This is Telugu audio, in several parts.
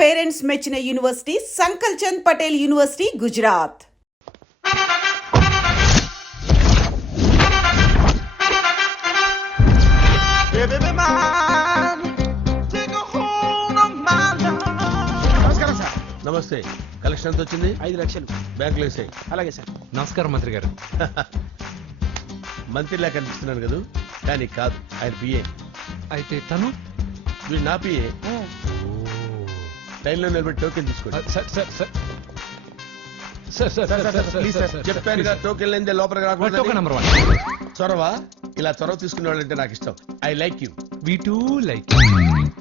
పేరెంట్స్ మెచ్చిన యూనివర్సిటీ సంకల్ చంద్ పటేల్ యూనివర్సిటీ గుజరాత్. నమస్తే. కలెక్షన్ ఎంత వచ్చింది? 5 లక్షలు. బ్యాంకులో వేసాయి. అలాగే సార్. నమస్కారం మంత్రి గారు. మంత్రిలా కనిపిస్తున్నాను కదా, కానీ కాదు, ఆయన పిఏ. అయితే తను వీడు నా పిఏ. లైన్లో నిలబెట్టి టోకెన్ తీసుకోండి. చెప్పానుగా, టోకెన్ లేదే లోపలికి రాకూడదు. Token number 1. చొరవ. ఇలా చొరవ తీసుకునే వాళ్ళంటే నాకు ఇష్టం. I like you. We two like.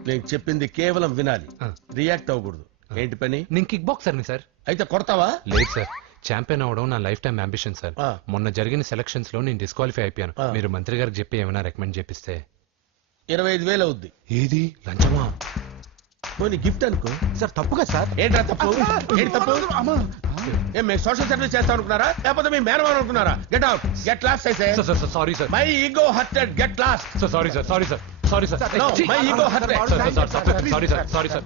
నేను చెప్పింది కేవలం వినాలి, రియాక్ట్ అవ్వకూడదు. ఏంటి పని? నేను కిక్ బాక్సర్ని సార్. అయితే కొడతావా? లేదు సార్, ఛాంపియన్ అవడం నా లైఫ్ టైం అంబిషన్ సార్. మొన్న జరిగిన సెలక్షన్స్ లో నేను డిస్క్వాలిఫై అయిపోయాను. మీరు మంత్రి గారికి చెప్పి ఏమైనా రికమెండ్ చేపిస్తే. 25,000 అవుద్ది. ఏది లంచమా? పోనీ గిఫ్ట్ అనుకో. సార్ తప్పుగా సార్. ఏంట్రా తప్పు? ఏంటి తప్పు? ఏం మేము సోషల్ సర్వీస్ చేస్తాం అనుకున్నారా, లేకపోతే మీ మేనమాన్ అనుకున్నారా? Get out, get lost. అయితే sorry sir, my ego hurted, get lost. Sorry sir, sorry sir, sorry sir, my ego hurted. Sorry sir, sorry sir.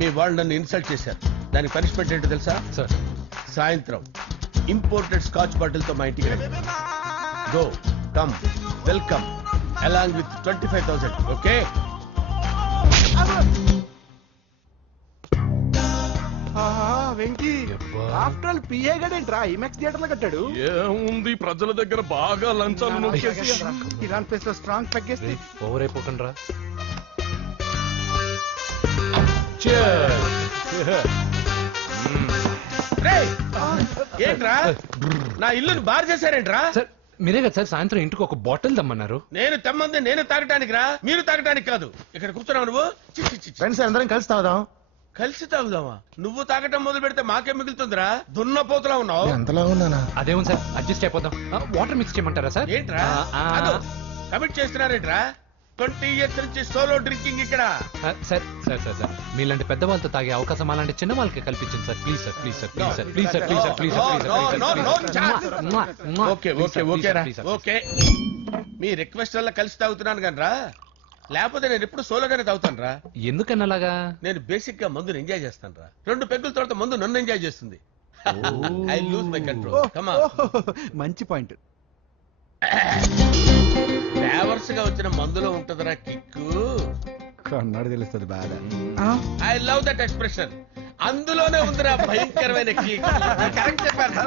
మీ వాళ్ళు నన్ను ఇన్సల్ట్ చేశారు. దానికి పనిష్మెంట్ ఏంటో తెలుసా? సార్, సాయంత్రం ఇంపోర్టెడ్ స్కాచ్ బాటిల్ తో మా ఇంటికి రండి. Go, come, welcome along with 25,000. Okay? Venky after all PA గడేంట్రా ఇమెక్స్ థియేటర్ లో కట్టాడు. ఏముంది, ప్రజల దగ్గర బాగా లంచాలు నొక్కేసి ఇరాన్ ప్లేస్ లో స్ట్రాంగ్ తగ్గేస్తే ఓవర్ అయిపోకండి రా. రేయ్, ఏంట్రా నా ఇల్లుని బార్ చేశారేంట్రా? సార్ మీరే కదా సార్ సాయంత్రం ఇంటికి ఒక బాటిల్ దమ్మన్నారు. నేను తెమ్మంది నేను తాగటానికి రా, మీరు తాగటానికి కాదు. ఇక్కడ కూర్చున్నావు నువ్వు. చి, చి, చి, చి. ఫ్రెండ్స్ అందరం కలిసి తాగుదాం. కలిసి తాగుదామా? నువ్వు తాగటం మొదలు పెడితే మాకేం మిగులుతుందిరా? దున్నపోతులా ఉన్నావు. ఎంతలా ఉన్నానా? అదేమో సార్, అడ్జస్ట్ అయిపోదాం. వాటర్ మిక్స్ చేయమంటారా సార్? ఏంట్రా కమిట్ చేస్తున్నారేంట్రా? 20 years నుంచి సోలో డ్రింకింగ్ ఇక్కడ. సార్ సార్ సార్ సార్ మీలాంటి పెద్ద వాళ్ళతో తాగే అవకాశం అలాంటి చిన్న వాళ్ళకి కల్పించండి sir. Please sir, please sir, please sir, please sir, please sir, please sir. Okay okay okay రా, ఓకే. మీ రిక్వెస్ట్ వల్ల కలిసి తాగుతున్నాను కానీ రా, లేకపోతే నేను ఎప్పుడు సోలోగానే తాగుతాను రా. ఎందుకన్నా అలాగా? నేను బేసిక్ గా మందుని ఎంజాయ్ చేస్తాను రా. 2 పెగ్గుల తర్వాత మందు నన్ను ఎంజాయ్ చేస్తుంది. I lose my control. Come on. మంచి పాయింట్. ఫ్లేవర్స్ గా వచ్చిన మందులో ఉంటదరా కిక్కు. కన్నాడు తెలుస్తుంది బాగా. I love that expression. అందులోనే ఉందిరా భయంకరమైన కిక్. కరెక్ట్ చెప్పారా?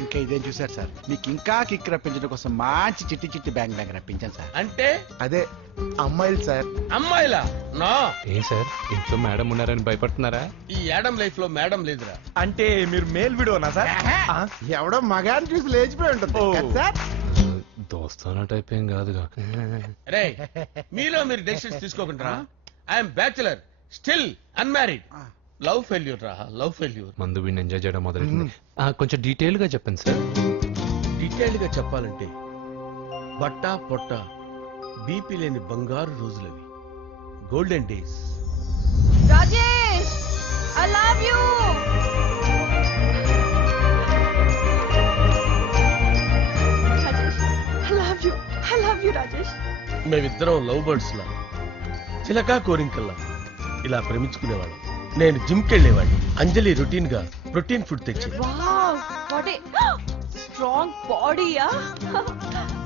ఇంకా ఇదేం చూసారు సార్, మీకు ఇంకా కిక్ రప్పించడం కోసం మంచి చిట్టి చిట్టి బ్యాంగ్ రప్పించాను సార్. అంటే అదే అమ్మాయిలు సార్. అమ్మాయిలా? నా ఏం సార్ ఇంట్లో మేడం ఉన్నారని భయపడుతున్నారా? ఈ యాడమ్ లైఫ్ లో మేడం లేదురా. అంటే మీరు మేల్ విడోనా సార్? ఎవడో మగాన్ని చూసి లేచిపోయి ఉంటుంది సార్. దోస్తానా టైప్ ఏం కాదుగా. రే, మీలో మీరు డెసిషన్స్ తీసుకోకుండా. I'm bachelor, still unmarried. Love failure రా, లవ్ ఫెయిల్యూర్. మందు వీడిని ఎంజాయ్ చేయడం మొదలైంది. కొంచెం డీటెయిల్ గా చెప్పండి సార్. డీటెయిల్డ్ గా చెప్పాలంటే బట్టా పొట్ట బీపీ లేని బంగారు రోజులవి, golden days. Rajesh, I love you. Rajesh, I love you. I love you, Rajesh. మేమిద్దరం లవ్ బర్డ్స్ లా, చిలకా కోరింకల్లా ఇలా ప్రేమించుకునేవాళ్ళం. నేను జిమ్ కెళ్ళేవాడిని. అంజలి రొటీన్ గా ప్రోటీన్ ఫుడ్ తెచ్చి. Wow, what a strong body, yeah.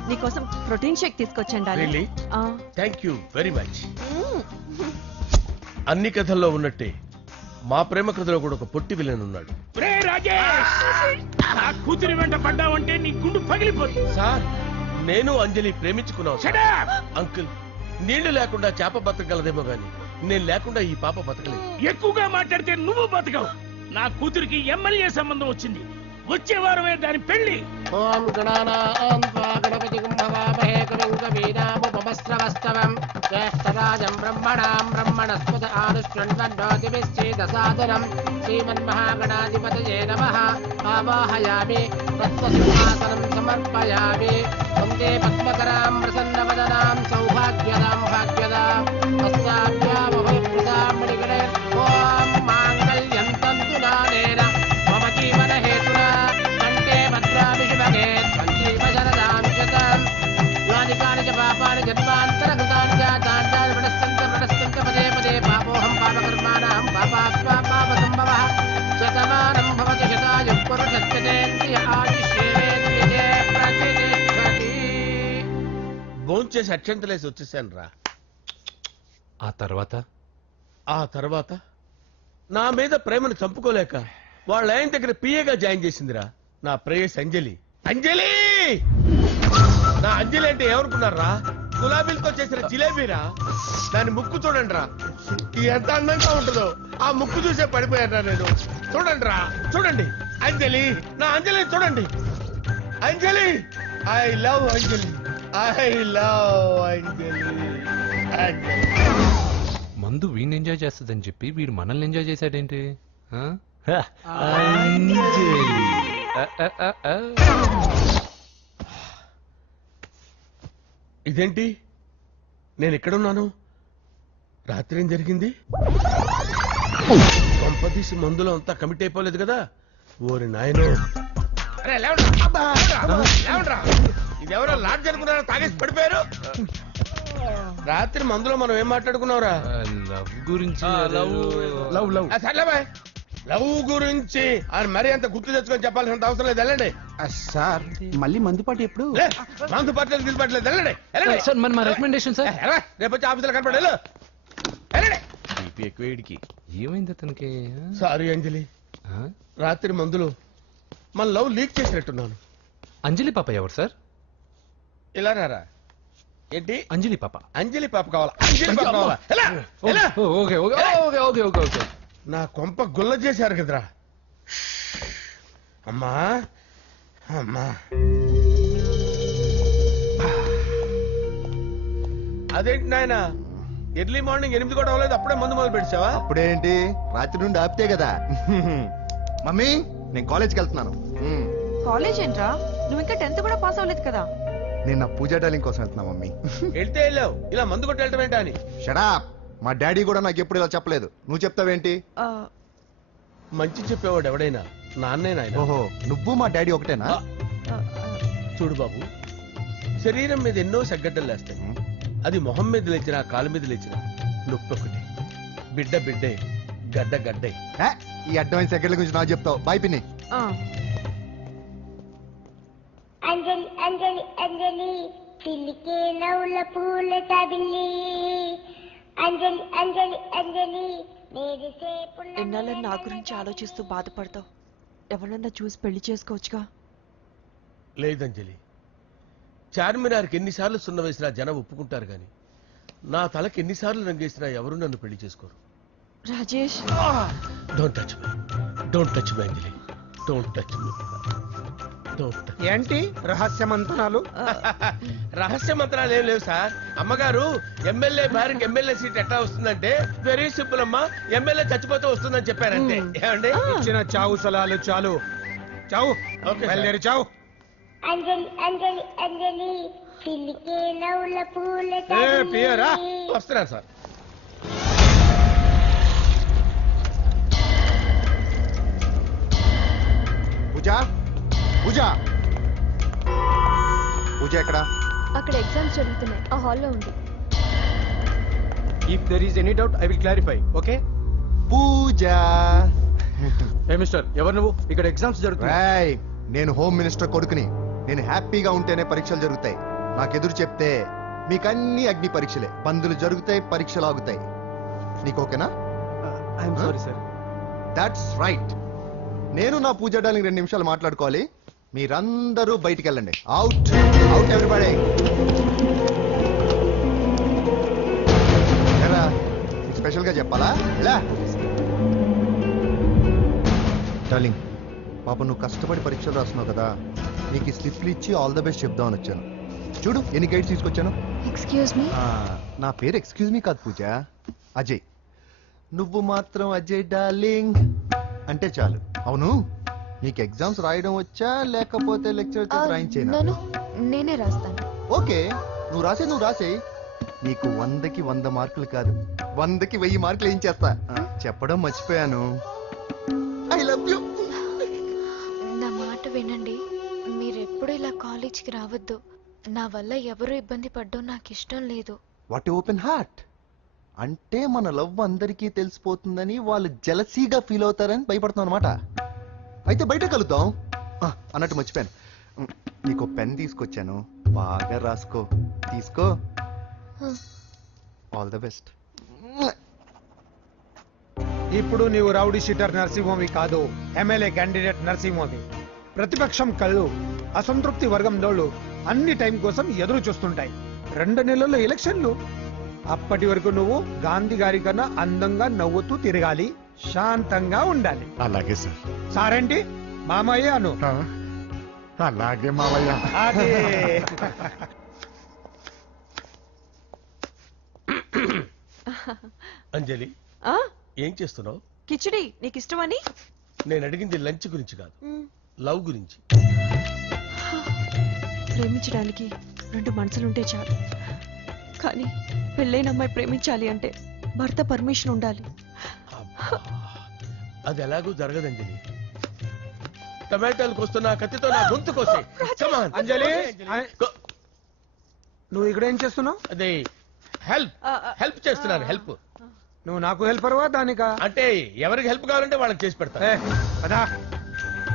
నీకోసం ప్రోటీన్ షేక్ తీసుకొచ్చండి. Really? Thank you very much. అన్ని కథల్లో ఉన్నట్టే మా ప్రేమ కథలో కూడా ఒక పొట్టి విలన్ ఉన్నాడు. కూతురి వెంట పడ్డావంటే నీ గుండు పగిలిపోతుంది. సార్, నేను అంజలి ప్రేమించుకున్నాను. అంకుల్, నీళ్లు లేకుండా చేప బతకగలదేమో గాని నేను లేకుండా ఈ పాప బతకలేదు. ఎక్కువగా మాట్లాడితే నువ్వు బతకవు. నా కూతురికి ఎమ్మెల్యే సంబంధం వచ్చింది. వచ్చే వారమే దాని పెళ్లి. ఓం గణానాం త్వా గణపతిం భవామహే కవిం కవీనాముపమస్రవస్తవం జ్యేష్ఠరాజం బ్రహ్మణాం బ్రహ్మణస్పద ఆనుష్ఠ్వన్నోతిభిశ్చేదసాదనం శ్రీమన్మహాగణాధిపతయే నమః. ఆవాహయామి తత్వసింహాసనం సమర్పయామి. వందే పద్మకరాం ప్రసన్నవదనాం సౌభాగ్యదాం భాగ్యదాం తస్యాభ్యామభయప్రదాం మణిగణే. ఓం మాంగళ్యం తంతు నానేన మమ జీవన హేతునా కంఠే భద్రామి శుభగే త్వం జీవ శరదాం శతం. యాని కాని చ పాపాని జన్మాంతరకృతాని చ చేసి అక్షంతలేసి వచ్చేసాను రా. ఆ తర్వాత ఆ తర్వాత నా మీద ప్రేమను చంపుకోలేక వాళ్ళ ఆయన దగ్గర పిఏగా జాయిన్ చేసిందిరా నా ప్రేయస్ అంజలి. అంజలి నా అంజలి అంటే ఏమనుకున్నారా? గులాబీలతో చేసిన జిలేబీరా. దాని ముక్కు చూడండి రా, ఎంత అందంగా ఉంటుందో. ఆ ముక్కు చూసే పడిపోయారా నేను. చూడండి రా, చూడండి అంజలి, నా అంజలి చూడండి. Anjali, I love Anjali, I love Anjali. Anjali మందు వీడిని ఎంజాయ్ చేస్తుందని చెప్పి వీడు మనల్ని ఎంజాయ్ చేశాడేంటి? ఆ? ఇదేంటి, నేను ఎక్కడున్నాను? రాత్రి ఏం జరిగింది? కొంపదీసి మందులో అంతా కమిట్ అయిపోలేదు కదా? ఓరి నాయనో, ఇదెవరో లాడ్జ్ అనుకున్నారా? తాగేసి పడిపోయారు. రాత్రి మందులో మనం ఏం మాట్లాడుకున్నావురా? లవ్ గురించి సర్లేబాయ్, లవ్ గురించి అని మరీ అంత గుర్తు తెచ్చుకొని చెప్పాల్సినంత అవసరం లేదు. వెళ్ళండి. సార్ మళ్ళీ మందుపాటి ఎప్పుడు? లే, మందు పట్టలేదు గిల్పట్లేదు. వెళ్ళండి వెళ్ళండి. సార్ మన రికమెండేషన్ సార్. రేపు వచ్చి ఆఫీసులో కనపడి వెళ్ళు. వెళ్ళండి. ఎక్కువేడికి ఏమైంది అతనికి? సారీ అంజలి, ఆ? రాత్రి మందులో మన లవ్ లీక్ చేసినట్టున్నాను. అంజలి పాప ఎవరు సార్? ఇలా రారా. ఏంటి అంజలి పాప. అంజలి పాప కావాలా? అంజలి పాప కావాలా? ఎలా? ఎలా? Okay okay okay okay okay okay. నా కొంప గుల్ల చేశారు కదరా. అమ్మా అమ్మా, అదేంటి నాయన, ఎర్లీ మార్నింగ్ 8 కూడా అవ్వలేదు, అప్పుడే మందు మొదలు పెడిచావా? అప్పుడేంటి, రాత్రి నుండి ఆపితే కదా. మమ్మీ, నేను కాలేజ్కి వెళ్తున్నాను. కాలేజ్ ఏంట్రా? నువ్వు ఇంకా 10th కూడా పాస్ అవ్వలేదు కదా. నేను నా పూజా డాలింగ్ కోసం వెళ్తున్నా మమ్మీ. వెళ్తే వెళ్ళావు, ఇలా మందు కొట్టి వెళ్ళటం ఏంటా అని. షడాప్, మా డాడీ కూడా నాకు ఎప్పుడు ఇలా చెప్పలేదు. నువ్వు చెప్తావేంటి? ఆ, మంచి చెప్పేవాడు ఎవడైనా నాన్నే నాయన. ఓహో, నువ్వు మా డాడీ ఒకటేనా? ఆ, చూడు బాబు, శరీరం మీద ఎన్నో సగ్గడ్డలు లేస్తాయి. అది మొహం మీద లేచినా కాలు మీద లేచినా నొప్పి ఒకటి. బిడ్డ బిడ్డే, గడ్డ గడ్డే. హే, ఈ అడ్వాన్స్ సెకండ్ల గురించి నాకు చెప్తావు. బాయ్ పిన్ని. ఆ. అంజలి అంజలి అంజలి పిల్లికే నవ్వుల పూల తబిల్లి అంజలి అంజలి అంజలి నేరిసే ఎన్నాళ్ళ నా గురించి ఆలోచిస్తూ బాధపడతావు. ఎవరన్నా చూసి పెళ్లి చేసుకోవచ్చుగా. లేదంజలి, చార్మినార్కి ఎన్నిసార్లు సున్న వేసినా జనం ఒప్పుకుంటారు గాని నా తలకి ఎన్నిసార్లు రంగేసినా ఎవరు నన్ను పెళ్లి చేసుకోరు. Rajesh, don't touch me, don't touch me Anjali, don't touch me, don't touch. ఏంటి రహస్య మంతనాలు? రహస్య మంత్రాలు ఏం లేవు సార్. అమ్మగారు ఎమ్మెల్యే భార్యకి ఎమ్మెల్యే సీట్ ఎట్లా వస్తుందంటే వెరీ సింపుల్ అమ్మా, ఎమ్మెల్యే చచ్చిపోతే వస్తుందని చెప్పారంటే. ఏమండి? ఇచ్చిన చావు సలాలు చాలు. చావు, ఓకే సార్. బయలుదేరి చావు. అంజలి అంజలి అంజలి పిల్లికే నవ్వుల పూల ప్రియరా. తబిల్లి వస్తున్నాను సార్. పూజ, పూజ, పూజ ఎక్కడ? అక్కడ ఎగ్జామ్స్ జరుగుతున్నాయి, ఆ హాల్లో ఉంది. If there is any doubt I will clarify. Okay Pooja. ఏ మిస్టర్, ఎవరు నువ్వు? ఇక్కడ ఎగ్జామ్స్ జరుగుతున్నాయి. రాయ్, నేను హోమ్ మినిస్టర్ కొడుకుని. నేను హ్యాపీగా ఉంటేనే పరీక్షలు జరుగుతాయి. నాకెదురు చెప్తే మీకన్నీ అగ్ని పరీక్షలే. బందులు జరుగుతాయి, పరీక్షలు ఆగుతాయి. నీకు ఓకేనా? I'm sorry sir. That's right. నేను నా పూజ డాలింగ్ 2 నిమిషాలు మాట్లాడుకోవాలి. మీరందరూ బయటికి వెళ్ళండి. Out out everybody. ఎరా, స్పెషల్ గా చెప్పాలా? ఎలా డార్లింగ్, పాప నువ్వు కష్టపడి పరీక్షలు రాస్తున్నావు కదా, నీకు ఈ స్లిప్లు ఇచ్చి ఆల్ ద బెస్ట్ చెప్దామని వచ్చాను. చూడు ఎన్ని గైడ్స్ తీసుకొచ్చాను. Excuse me. నా పేరు ఎక్స్క్యూజ్ మీ కాదు పూజ, అజయ్. నువ్వు మాత్రం అజయ్ డార్లింగ్ అంటే చాలు. అవును, నీకు ఎగ్జామ్స్ రాయడం వచ్చా లేకపోతే లెక్చర్ రాయించేనా? నన్ను నేనే రాస్తాను. ఓకే, నువ్వు రాసేయి. నీకు 100కి 100 మార్కులు కాదు, 100కి 1000 మార్కులు ఏం చేస్తా. చెప్పడం మర్చిపోయాను, ఐ లవ్ యూ. నా మాట వినండి, మీరెప్పుడు ఇలా కాలేజ్కి రావద్దు. నా వల్ల ఎవరు ఇబ్బంది పడ్డం నాకు ఇష్టం లేదు. What open heart. అంటే మన లవ్ అందరికీ తెలిసిపోతుందని వాళ్ళు జలసీగా ఫీల్ అవుతారని భయపడుతున్నాం అనమాట. అయితే బయట కలుద్దాం. అన్నట్టు మర్చిపోయాను, నీకు పెన్ తీసుకొచ్చాను. బాగా రాసుకో. తీసుకో. All the best. ఇప్పుడు నీవు రౌడీ షీటర్ నరసింహవి కాదు, ఎమ్మెల్యే క్యాండిడేట్ నరసింహవి. ప్రతిపక్షం కళ్ళు అసంతృప్తి వర్గంలోళ్ళు అన్ని టైం కోసం ఎదురు చూస్తుంటాయి. 2 నెలల్లో ఎలక్షన్లు. అప్పటి వరకు నువ్వు గాంధీ గారి కన్నా అందంగా నవ్వుతూ తిరగాలి, శాంతంగా ఉండాలి. అలాగే సార్. సారేంటి మామయ్య అను. అలాగే మావయ్య. అదే. అంజలి, ఆ ఏం చేస్తున్నావు? కిచిడి నీకు ఇష్టమని. నేను అడిగింది లంచ్ గురించి కాదు, లవ్ గురించి. ప్రేమించడానికి 2 మనసులుంటే చాలు, కానీ పెళ్ళైన అమ్మాయి ప్రేమించాలి అంటే భర్త పర్మిషన్ ఉండాలి. అది ఎలాగూ జరగదు అంజలి. టమాటాలకు వస్తున్న కత్తితో నా గొంతు కోసే. అంజలి, నువ్వు ఇక్కడ ఏం చేస్తున్నావు? అదే హెల్ప్ చేస్తున్నాను. హెల్ప్. నువ్వు నాకు హెల్పర్వా దానికా? అంటే ఎవరికి హెల్ప్ కావాలంటే వాళ్ళకి చేసి పెడతా. పదా.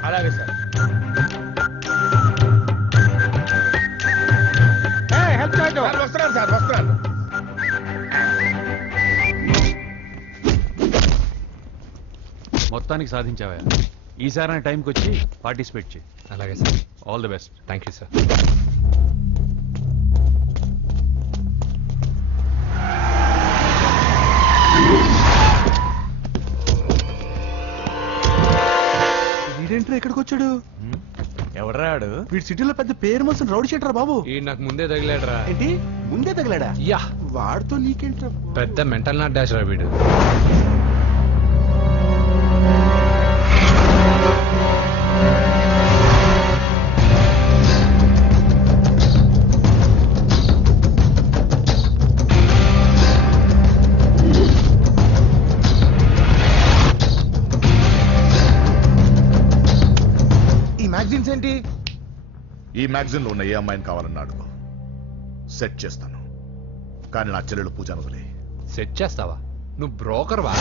అలాగే సార్. హెల్ప్ చేయడం. వస్తున్నాను సార్, వస్తున్నాను. మొత్తానికి సాధించావా? ఈసారి టైంకి వచ్చి పార్టిసిపేట్ చేయి. అలాగే sir. All the best. Thank you sir. వీడేంట్రా ఎక్కడికి వచ్చాడు? ఎవడరాడు? వీడి సిటీలో పెద్ద పేరు మోసిన రౌడీ షీటర్ బాబు. ఈ నాకు ముందే తగిలాడరా. ఏంటి ముందే తగిలాడా? యా, వాడితో నీకేంట్రా? పెద్ద మెంటల్ నాట్ డాష్ రా వీడు. మ్యాగజైన్స్ ఏంటి? ఈ మ్యాగజైన్ లో ఉన్న ఏ అమ్మాయిని కావాలన్నాడు సెట్ చేస్తాను, కానీ నా చెల్లెలు పూజను వదిలే. సెట్ చేస్తావా? నువ్వు బ్రోకర్ వా?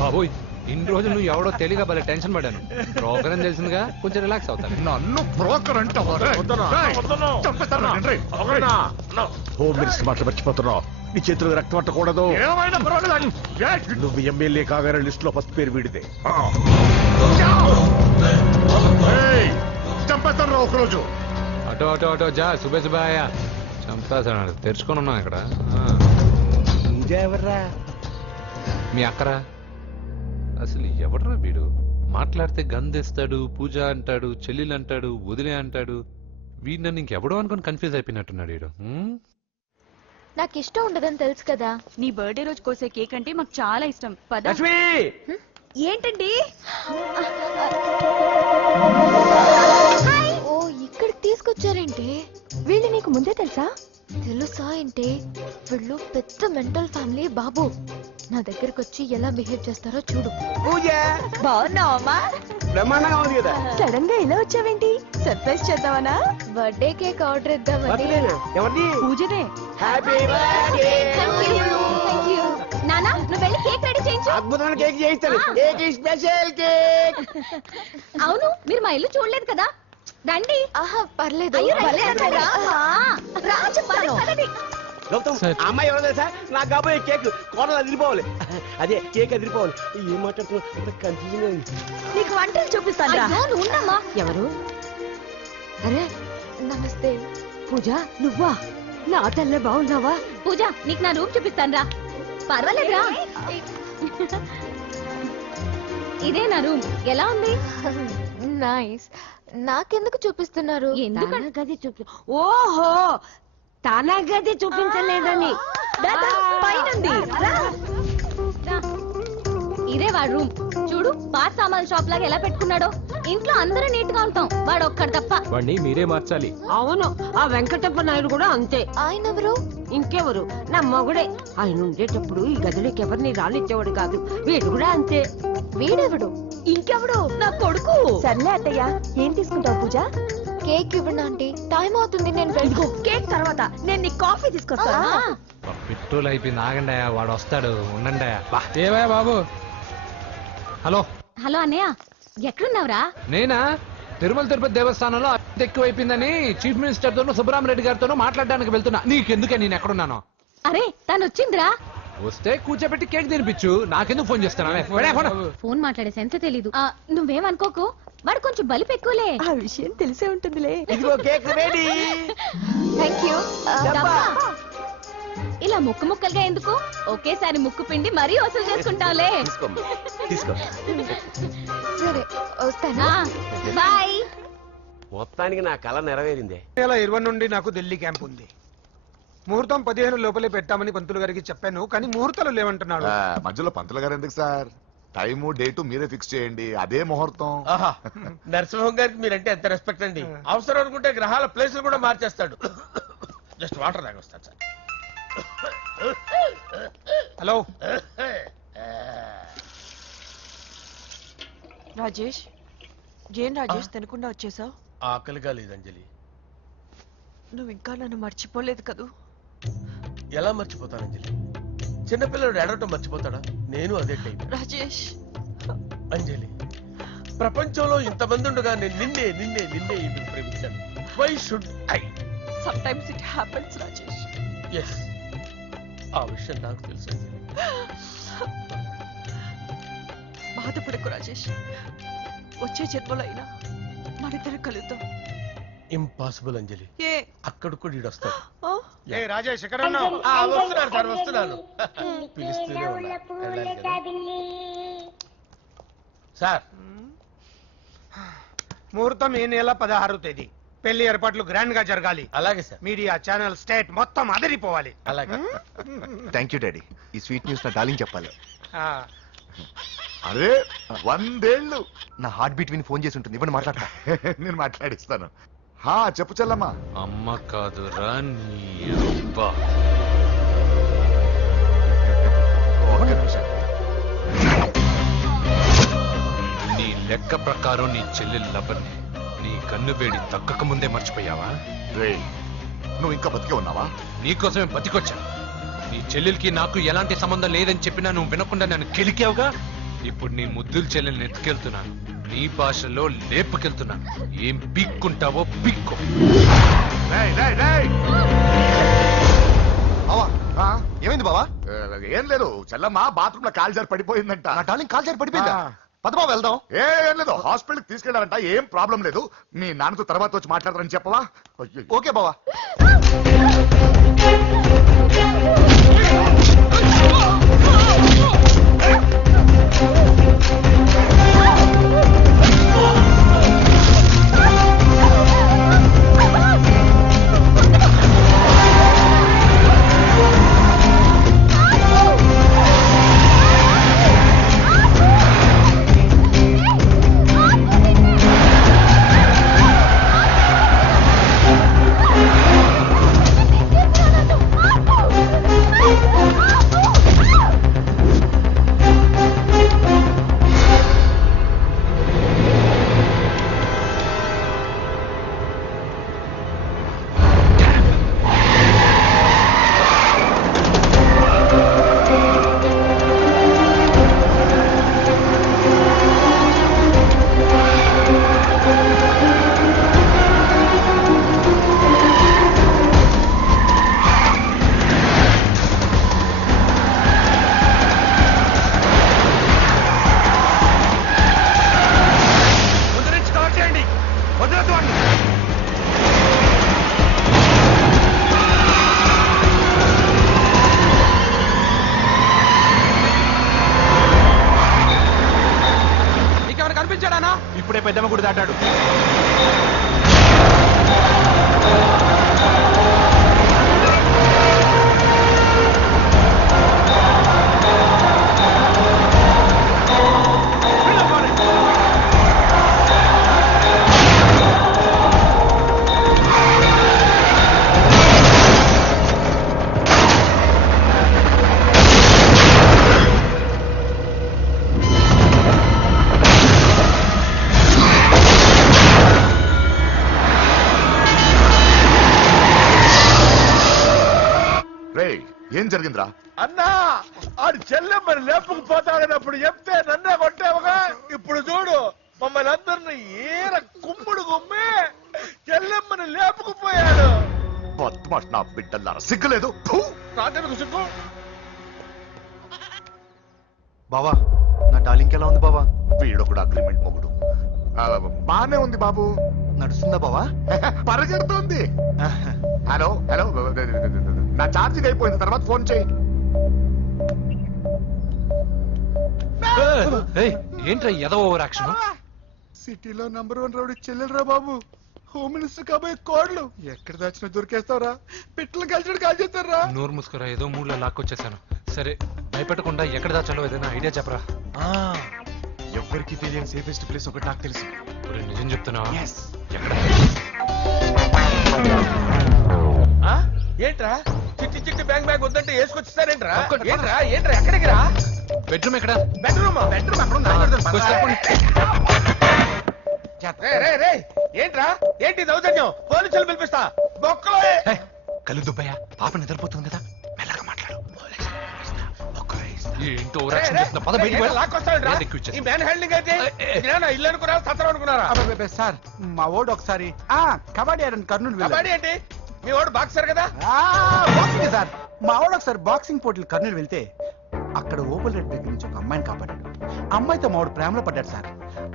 బాబోయ్, ఇన్ని రోజులు నువ్వు ఎవడో తెలియక భలే టెన్షన్ పడ్డాను. బ్రోకర్ అని తెలిసిందిగా కొంచెం రిలాక్స్ అవుతాను. నన్ను బ్రోకర్ అంటావా? హోమ్ మినిస్టర్ మాటలు మర్చిపోతున్నావు. నీ చేతులకు రక్తం పట్టకూడదు. నువ్వు ఎమ్మెల్యే కాగానే లిస్ట్ లో ఫస్ట్ పేరు వీడిదే. చంపేస్తాను ఒకరోజు. అటో అటో అటో జా. సుబే సుబాయా చంపేస్తాడు. తెరుచుకొని ఉన్నాం ఇక్కడ. ఎవర్రా? మీ అక్కరా? అసలు ఎవడరా వీడు? మాట్లాడితే గంధేస్తాడు, పూజ అంటాడు, చెల్లెలు అంటాడు, వదిలే అంటాడు. వీడు నన్ను ఇంకెవడో అనుకుని కన్ఫ్యూజ్ అయిపోయినట్టున్నాడు వీడు. నాకు ఇష్టం ఉండదని తెలుసు కదా. నీ బర్త్డే రోజు కోసే కేక్ అంటే మాకు చాలా ఇష్టం. పద. ఏంటండి? ఓ, ఇక్కడికి తీసుకొచ్చారేంటి? వీళ్ళు నీకు ముందే తెలుసా? తెలుసా ఏంటి? వీళ్ళు పెద్ద మెంటల్ ఫ్యామిలీ బాబు. నా దగ్గరకు వచ్చి ఎలా బిహేవ్ చేస్తారో చూడు. బాగున్నావమ్మా? బ్రహ్మాండంగా ఉంది కదా. సడన్ గా ఇలా వచ్చావేంటి? సర్ప్రైజ్ చేద్దామనా? బర్త్డే కేక్ ఆర్డర్ ఇద్దామని. ఎవరిది? పూజనే. Happy birthday. Thank you. నానా, నువ్వు వెళ్ళి కేక్ రెడీ చేయించు. అద్భుతమైన కేక్ చేయిస్తాను. Cake special cake. అవును, మీరు మా ఇల్లు చూడలేదు కదా. రండి. ఆహా, పర్లేదు. గౌతమ్, ఆ అమ్మాయి ఎవరో తెలుసా? నాకు కాబోయే కేక్ కోడలు అదిరిపోవాలి. అదే కేక్ అదిరిపోవాలి. ఏం మాట్లాడుతున్నావు? కన్ఫ్యూజన్. నీకు వంటలు చూపిస్తాను. నువ్వు ఉండమ్మా. ఎవరు? అరే, నమస్తే. పూజ, నువ్వా? నా తల్లే బాగున్నావా? పూజ, నీకు నా రూమ్ చూపిస్తాను రా. పర్వాలేదురా. ఇదే నా రూమ్. ఎలా ఉంది? నైస్. నాకెందుకు చూపిస్తున్నారు? గది చూపి. ఓహో, తన గది చూపించలేదని. పైనుంది. ఇదే వాడు రూమ్. చూడు, పాత సామాన్ షాప్ లాగా ఎలా పెట్టుకున్నాడో. ఇంట్లో అందరూ నీట్ గా ఉంటాం, వాడు ఒక్కడు తప్ప. వాడిని మీరే మార్చాలి. అవును, ఆ వెంకటప్ప నాయుడు కూడా అంతే. ఆయన ఎవరు? ఇంకెవరు? నా మొగుడే. ఆయన ఉండేటప్పుడు ఈ గదిలోకి ఎవరిని రానిచ్చేవాడు కాదు. వీడు కూడా అంతే. వీడెవడు? ఇంకెవడు? నా కొడుకు. సర్లే అత్తయ్య, ఏం తీసుకుంటావు పూజ? కేక్ ఇవ్వండి ఆంటీ, టైం అవుతుంది. నేను వెళ్ళి కేక్ తర్వాత నేను నీ కాఫీ తీసుకొస్తాను. పెట్రోల్ అయిపోయింది. ఆగండాయా, వాడు వస్తాడు. ఉండండి. ఏవా బాబు. హలో. హలో అన్నయ్య, ఎక్కడున్నావురా? నేనా? తిరుమల తిరుపతి దేవస్థానంలో అతి ఎక్కువైపోయిందని చీఫ్ మినిస్టర్ తోనూ సుబ్బరామరెడ్డి గారితోనూ మాట్లాడడానికి వెళ్తున్నా. నీకెందుకే నేను ఎక్కడున్నాను? అరే తను వచ్చిందిరా. వస్తే కూర్చోబెట్టి కేక్ తినిపించు. నాకెందుకు ఫోన్ చేస్తానా? ఫోన్ మాట్లాడే సెన్స్ తెలీదు. నువ్వేమనుకోకు, వాడు కొంచెం బలిపు ఎక్కువలే. ఆ విషయం తెలిసే ఉంటుందిలే. ఇదిగో కేక్ రెడీ. Thank you. ఇలా ముక్కు ముక్కలుగా ఎందుకు, ఒకేసారి ముక్కు పిండి మరీ వసూలు చేసుకుంటావులే. తీసుకో. సరే వస్తానా, బాయ్. మొత్తానికి నా కళ నెరవేరిందే. నెల 20 నుండి నాకు ఢిల్లీ క్యాంప్ ఉంది. ముహూర్తం 15 లోపలే పెట్టామని పంతులు గారికి చెప్పాను, కానీ ముహూర్తాలు లేవంటున్నాడు. మధ్యలో పంతులు గారు ఎందుకు సార్? టైము డేటు మీరే ఫిక్స్ చేయండి, అదే ముహూర్తం. నరసింహం గారికి మీరంటే ఎంత రెస్పెక్ట్ అండి. అవసరం అనుకుంటే గ్రహాల ప్లేసులు కూడా మార్చేస్తాడు. జస్ట్ వాటర్ తాగొస్తాను సార్. హలో రాజేష్, ఏం రాజేష్ తినకుండా వచ్చేసావు? ఆకలిగా లేదు అంజలి. నువ్వు ఇంకా నన్ను మర్చిపోలేదు కదూ? ఎలా మర్చిపోతాను అంజలి? చిన్నపిల్లడు ఏడవటం మర్చిపోతాడా? నేను అదే టైప్. రాజేష్ అంజలి, ప్రపంచంలో ఇంతమంది ఉండగా నేను నిన్నే నిన్నే నిన్నే ఎందుకు ప్రేమించాను? Why should I? Sometimes it happens Rajesh. Yes, ఆ విషయం నాకు తెలుసు అంజలి. బాధపడకు రాజేష్, వచ్చే జన్మలో అయినా మనిద్దరం కలుద్దాం. ఇంపాసిబుల్ అంజలి. ఏ అక్కడ కూడా ఈడొస్తాడు. ఏ రాజేష్ ఎక్కడ ఉన్నావు? వస్తున్నాను సార్, వస్తున్నాను. చిలికే పిలుస్తూనే నవ్వుల ఉన్నా. పూల వెళ్ళాలి కదా. జాబిల్లి. సార్, ముహూర్తం ఈ నెల 16వ తేదీ. పెళ్లి ఏర్పాట్లు గ్రాండ్ గా జరగాలి. అలాగే సార్. మీడియా ఛానల్ స్టేట్ మొత్తం అదిరిపోవాలి. అలాగే. Thank you daddy. ఈ స్వీట్ న్యూస్ నా డార్లింగ్ చెప్పాలి. ఆ, అరే 100 ఏళ్ళు. నా హార్ట్ బీట్ విని ఫోన్ చేసి ఉంటుంది, ఇవ్వండి మాట్లాడతా. నేను మాట్లాడిస్తాను. చెప్పు చెల్లమ్మా. అమ్మ కాదురా నీ అబ్బా. ఒక్క నిమిషం. నీ లెక్క ప్రకారం నీ చెల్లెలు లబ్బని నీ కన్ను వేడి తగ్గక ముందే మర్చిపోయావా? రేయ్, నువ్వు ఇంకా బతికే ఉన్నావా? నీకోసమే బతికొచ్చాను. నీ చెల్లెలకి నాకు ఎలాంటి సంబంధం లేదని చెప్పినా నువ్వు వినకుండా నన్ను కెలికావుగా. ఇప్పుడు నీ ముద్దుల చెల్లెల్ని ఎత్తుకెళ్తున్నాను, నీ భాషలో లేపుకెళ్తున్నాను. ఏం పిక్కుంటావో పిక్కు. రేయ్, రేయ్, రేయ్. బావా, ఏమైంది బావా? ఏం లేదు, చెల్లమ్మ బాత్రూమ్ లో కాలు జారి పడిపోయిందంట. నా డార్లింగ్ కాల్ చేరి పడిపోయిందా? పద బావ వెళ్దాం. ఏం లేదు, హాస్పిటల్ తీసుకెళ్ళారంట. ఏం ప్రాబ్లం లేదు. మీ నాన్నతో తర్వాత వచ్చి మాట్లాడతారని చెప్పవా? అయ్యో. ఓకే బావా. ఇప్పుడే పెద్దమ్మ గుడి దాటాడు. ఏం జరిగిందిరా? అన్నా, ఆడి చెల్లెమ్మని లేపుకుపోతాడన్నప్పుడు చెప్తే నన్నే కొట్టావుగా. ఇప్పుడు చూడు, మమ్మల్ని అందరిని ఏర కుమ్ముడు గుమ్మే చెల్లెమ్మని లేపుకుపోయాడు. బద్మాష్ నా బిడ్డల్లారా, సిగ్గులేదు? నాకెందుకు సిగ్గు? బావా నా డార్లింగ్ ఎలా ఉంది బావా? వీడు కూడా అగ్రిమెంట్ మొగుడు. బానే ఉంది బాబు. నడుస్తుందా బావా? పరిగెడుతుంది. హలో హలో, నా ఛార్జింగ్ అయిపోయిన తర్వాత ఫోన్ చేయి. ఏంట్రా ఏదో ఓవర్ యాక్షన్? సిటీలో నంబర్ 1 రౌడీ చెల్లెలరా బాబు. హోమ్ మినిస్టర్ కాబోయే కోడలు ఎక్కడ దాచినా దొరికేస్తావరా? పిట్టలు కలిసి కాల్ చేస్తారా? నోరు మూసుకురా, ఏదో మూడ్లో లాక్కొచ్చేసాను. సరే భయపెట్టకుండా ఎక్కడ దాచాలో ఏదైనా ఐడియా చెప్పరా. ఎవరికి తెలియని సేఫెస్ట్ ప్లేస్ ఒకటి నాకు తెలుసు. ఒరేయ్, నిజం చెప్తున్నా? ఎక్కడ? ఏంట్రా చిట్టి చిట్టి బ్యాంక్ బ్యాగ్ వద్దంటే వేసుకొచ్చిస్తారేంట్రా? ఏంట్రా ఏంట్రా ఎక్కడికి రా? బెడ్రూమ్ ఎక్కడ? బెడ్రూమ్ ఏంట్రా ఏంటి దౌర్జన్యం? పోలీసులు పిలిపిస్తా. బొక్కలో కళ్ళు దుబ్బయ్యా, పాప నిద్రపోతుంది కదా, మెల్లగా మాట్లాడు. ఏంటో ఓవర్ యాక్షన్ చేస్తున్నా, పద బయటికి వెళ్ళు. లాక్కొస్తాడు ఎక్కువ ఇచ్చేస్తా. ఈ మ్యాన్ హ్యాండింగ్ అయితే ఇదేనా ఇల్లు అనుకున్నారా సత్రం అనుకున్నారా? సార్ మా ఓడు ఒకసారి కబడ్డీ ఆడని కర్నూలు కబడ్డీ ఏంటి? మీ వాడు బాక్సర్ కదా? Boxing sir. మా వాడు ఒకసారి బాక్సింగ్ పోటీలు కర్నూలు వెళ్తే అక్కడ ఓపెన్ రెడ్ దగ్గర నుంచి ఒక అమ్మాయిని కాపాడాడు. అమ్మాయితో మా వాడు ప్రేమలో పడ్డాడు సార్.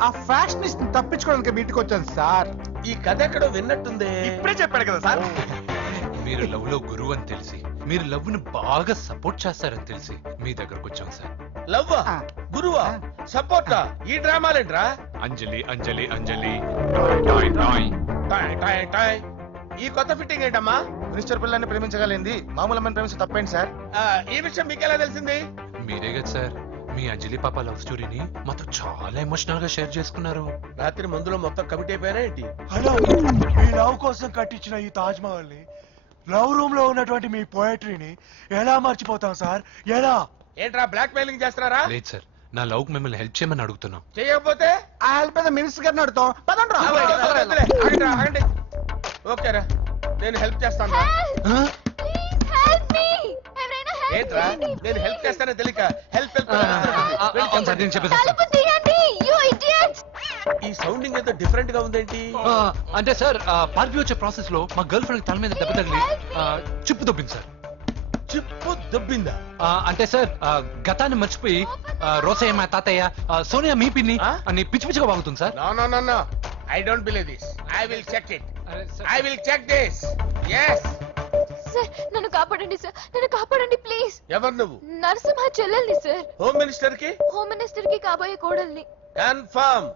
ఆ ఫ్యాషనిస్ట్ తప్పించుకోవడానికి మీ ఇంటికి వచ్చాను సార్. ఈ కథ ఎక్కడో విన్నట్టుంది. ఇప్పుడే చెప్పాడు కదా సార్. మీరు లవ్ లో గురువు అని తెలిసి, మీరు లవ్ ను బాగా సపోర్ట్ చేస్తారని తెలిసి మీ దగ్గరకు వచ్చాం సార్. లవ్వా గురువా సపోర్టా? ఈ డ్రామాలేంట్రా? అంజలి అంజలి అంజలి టాయ్ టాయ్ టాయ్ టాయ్ టాయ్. ఈ కొత్త ఫిట్టింగ్ ఏంటమ్మా? మినిస్టర్ పిల్లల్ని ప్రేమించగలిగింది మామూలు అమ్మని ప్రేమించి తప్పేంటి సార్? ఈ విషయం మీకెలా తెలిసింది? మీరే కదా సార్ మీ అంజలి పాప లవ్ స్టోరీని మాతో చాలా ఎమోషనల్ గా షేర్ చేసుకున్నారు. రాత్రి మందులో మొత్తం కమిట్ అయిపోయారా ఏంటి? హలో, మీ లవ్ కోసం కట్టించిన ఈ తాజ్ మహల్ ని, లవ్ రూమ్ లో ఉన్నటువంటి మీ పోయట్రీని ఎలా మర్చిపోతాం సార్? ఎలా? ఏంట్రా బ్లాక్ మెయిలింగ్ చేస్తున్నారా? లేదు సార్, నా లవ్ కు మిమ్మల్ని హెల్ప్ చేయమని అడుగుతున్నాం. చేయకపోతే ఆ హెల్ప్ అయితే మినిస్టర్ గారిని అడుగుతాం. పదండ్రా. ఆగండి. ఓకేరా, నేను హెల్ప్ చేస్తాను. ఏంట్రా నేను హెల్ప్ చేస్తానో తెలియక హెల్ప్ నేను చెప్పేసి ఈ సౌండింగ్ ఏదో డిఫరెంట్ గా ఉందేంటి? అంటే సార్ పార్టీ వచ్చే ప్రాసెస్ లో మా గర్ల్ ఫ్రెండ్ తల మీద దెబ్బ తగిలి చిప్పు దొబ్బింది సార్. చిప్పు దొబ్బిందా? అంటే సార్ గతాన్ని మర్చిపోయి రోసయ్య మా తాతయ్య, సోనియా మీ పిన్ని అని పిచ్చి పిచ్చిగా వాగుతుంది sir. No I don't believe this. I will check it. I will check this. yes sir నన్ను కాపాడండి సార్, నన్ను కాపాడండి ప్లీజ్. ఎవరు నువ్వు? నరసింహ చెల్లెల్ని సార్. హోమ్ మినిస్టర్ కి? హోమ్ మినిస్టర్ కి కాబోయే కోడల్ని. కన్ఫర్మ్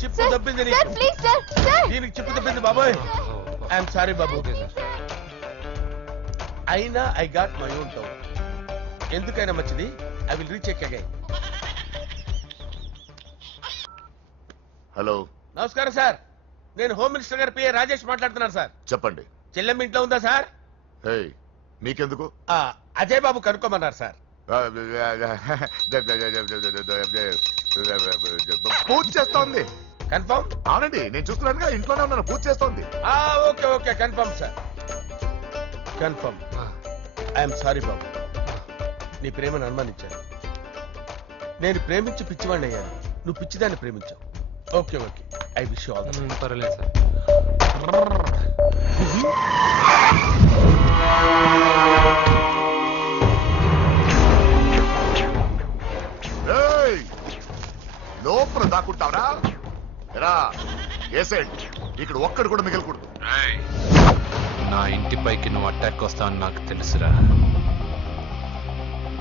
చిప్పు దొబ్బింది నీకు. Sir please sir. సార్ దీనికి చిప్పు దొబ్బింది బాబోయ్. ఐఎమ్ సారీ బాబు. అయినా I got my own town. ఎందుకైనా మంచిది, I will recheck again. Hello, నమస్కారం సార్, నేను హోమ్ మినిస్టర్ గారి పిఏ రాజేష్ మాట్లాడుతున్నాను సార్. చెప్పండి. చెల్లెమ్మ ఇంట్లో ఉందా సార్? హే, మీకెందుకు? అజయ్ బాబు కనుక్కోమన్నారు సార్. పూజ చేస్తోంది. కన్ఫర్మ్? అవునండి, నేను చూస్తున్నానుగా, ఇంట్లోనే ఉన్నాను, పూజ చేస్తోంది. Okay confirm sir, confirm. I'm sorry బాబు, నీ ప్రేమను అనుమానించాను. నేను ప్రేమించి పిచ్చివాడిని అయ్యాను, నువ్వు పిచ్చిదాన్ని ప్రేమించావు. Okay I wish you all the best. పర్వాలేదు సార్. లోపల దాక్కుంటావరా? ఎరా ఏసేంటి, ఇక్కడ ఒక్కడు కూడా మిగలకూడదు. నా ఇంటి పైకి నువ్వు అటాక్ వస్తావని నాకు తెలుసురా.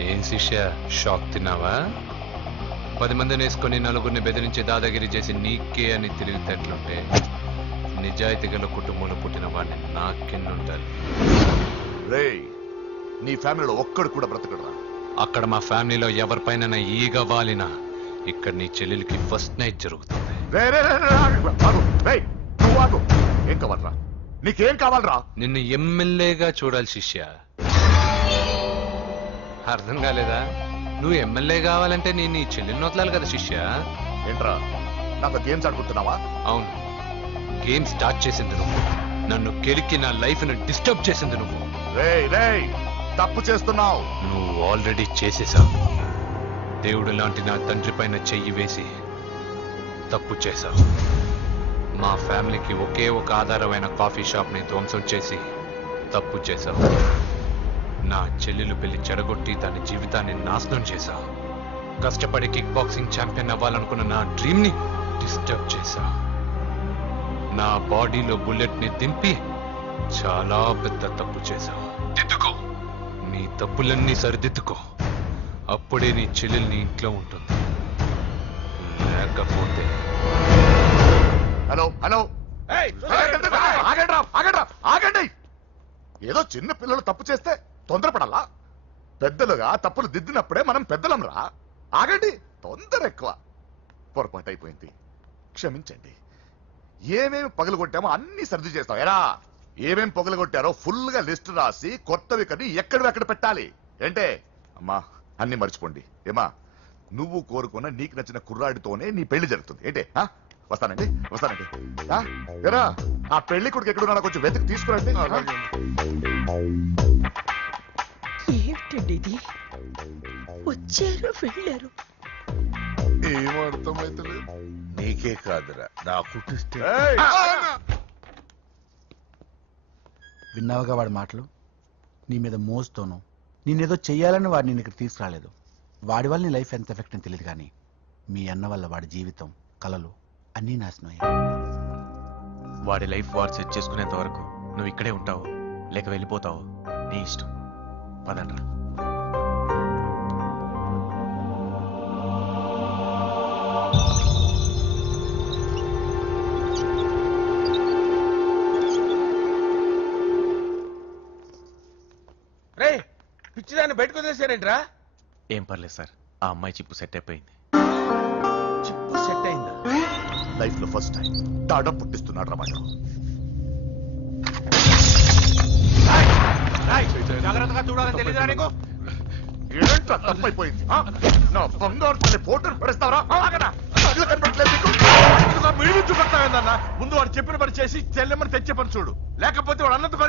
ఏం శిష్య, షాక్ తిన్నావా? 10 మందిని వేసుకొని నలుగురిని బెదిరించి దాదాగిరి చేసి నీకే అని తిరిగితేట్లుంటే నిజాయితీ గల కుటుంబంలో పుట్టిన వాడిని నాకెన్నుంటారు. రేయ్, నీ ఫ్యామిలీలో ఒక్కడు కూడా బ్రతకడరా? అక్కడ మా ఫ్యామిలీలో ఎవరిపైన ఈగ వాలినా ఇక్కడ నీ చెల్లెలికి ఫస్ట్ నైట్ జరుగుతుంది. ఏం కావాలరా? నీకేం కావాలరా? నిన్ను ఎమ్మెల్యేగా చూడాలి శిష్య. అర్థం కాలేదా? నువ్వు ఎమ్మెల్యే కావాలంటే నేను నీ చెల్లెల్ని వదలాలి కదా శిష్య. ఏంట్రా నాతో గేమ్స్ ఆడుకుంటున్నావా? అవును, గేమ్ స్టార్ట్ చేసింది నువ్వు, నన్ను కెలికి నా లైఫ్ ను డిస్టర్బ్ చేసింది నువ్వు. రేయ్, తప్పు చేస్తున్నావు. నువ్వు ఆల్రెడీ చేసేసావు. దేవుడు లాంటి నా తండ్రి పైన చెయ్యి వేసి తప్పు చేశావు. మా ఫ్యామిలీకి ఒకే ఒక ఆధారమైన కాఫీ షాప్ని ధ్వంసం చేసి తప్పు చేశావు. నా చెల్లెలు పెళ్లి చెడగొట్టి దాని జీవితాన్ని నాశనం చేశావు. కష్టపడి కిక్ బాక్సింగ్ ఛాంపియన్ అవ్వాలనుకున్న నా డ్రీమ్ని డిస్టర్బ్ చేశావు. నా బాడీలో బుల్లెట్ని దింపి చాలా పెద్ద తప్పు చేశావు. దిద్దుకో, నీ తప్పులన్నీ సరిదిద్దుకో. అప్పుడే నీ చెల్లెలు ఇంట్లో ఉంటుంది. లేకపోతే హలో హలో ఆగండి. ఏదో చిన్న పిల్లలు తప్పు చేస్తే తొందరపడాలా? పెద్దలుగా తప్పులు దిద్దినప్పుడే మనం పెద్దలం రా. ఆగండి, తొందర ఎక్కువ. పొరపాటు అయిపోయింది, క్షమించండి. ఏమేమి పగలగొట్టామో అన్ని సర్ది చేస్తాం. ఎరా ఏమేం పగలగొట్టారో ఫుల్ గా లిస్ట్ రాసి కొత్తవి కని ఎక్కడ పెట్టాలి. ఏంటే అమ్మా, అన్ని మర్చిపోండి. ఏమా, నువ్వు కోరుకున్న నీకు నచ్చిన కుర్రాడితోనే నీ పెళ్లి జరుగుతుంది. ఏంటే వస్తానండి. ఎరా ఆ పెళ్లి కొడుకు ఎక్కడున్నా కొంచెం వెతికి తీసుకురండి. ఏమిటండి ఇది? వచ్చారు వెళ్ళారు. ఏం అర్థమైతలేదు. నీకే కాదురా, నా కుట్టిస్తే. విన్నావుగా వాడి మాటలు? నీ మీద మోజుతోనూ నేనేదో చెయ్యాలని వాడిని నేను ఇక్కడ తీసుకురాలేదు. వాడి వల్ల నీ లైఫ్ ఎంత ఎఫెక్ట్ అని తెలియదు, కానీ మీ అన్న వల్ల వాడి జీవితం, కలలు అన్నీ నాశనం అయ్యాయి. వాడి లైఫ్ వాడు సెట్ చేసుకునేంత వరకు నువ్వు ఇక్కడే ఉంటావు, లేక వెళ్ళిపోతావు, నీ ఇష్టం. పదండ్రా. రే పిచ్చిదాన్ని బయటకు వదిలేశారేంట్రా? ఏం పర్లేదు సార్, ఆ అమ్మాయి చిప్పు సెట్ అయిపోయింది. చిప్పు సెట్ అయిందా? లైఫ్ లో ఫస్ట్ టైం తాడ పుట్టిస్తున్నాడు రా వాడు. జాగ్రత్తగా చూడాలని తెలియదా నీకు? ఏంట్రా తప్పైపోయింది? నా బంగారు తల్లి ఫోటోలు పడేస్తావరా? ముందు వాడు చెప్పిన పని చేసి చెల్లెమ్మని తెచ్చే పని చూడు, లేకపోతే వాడు అన్నంత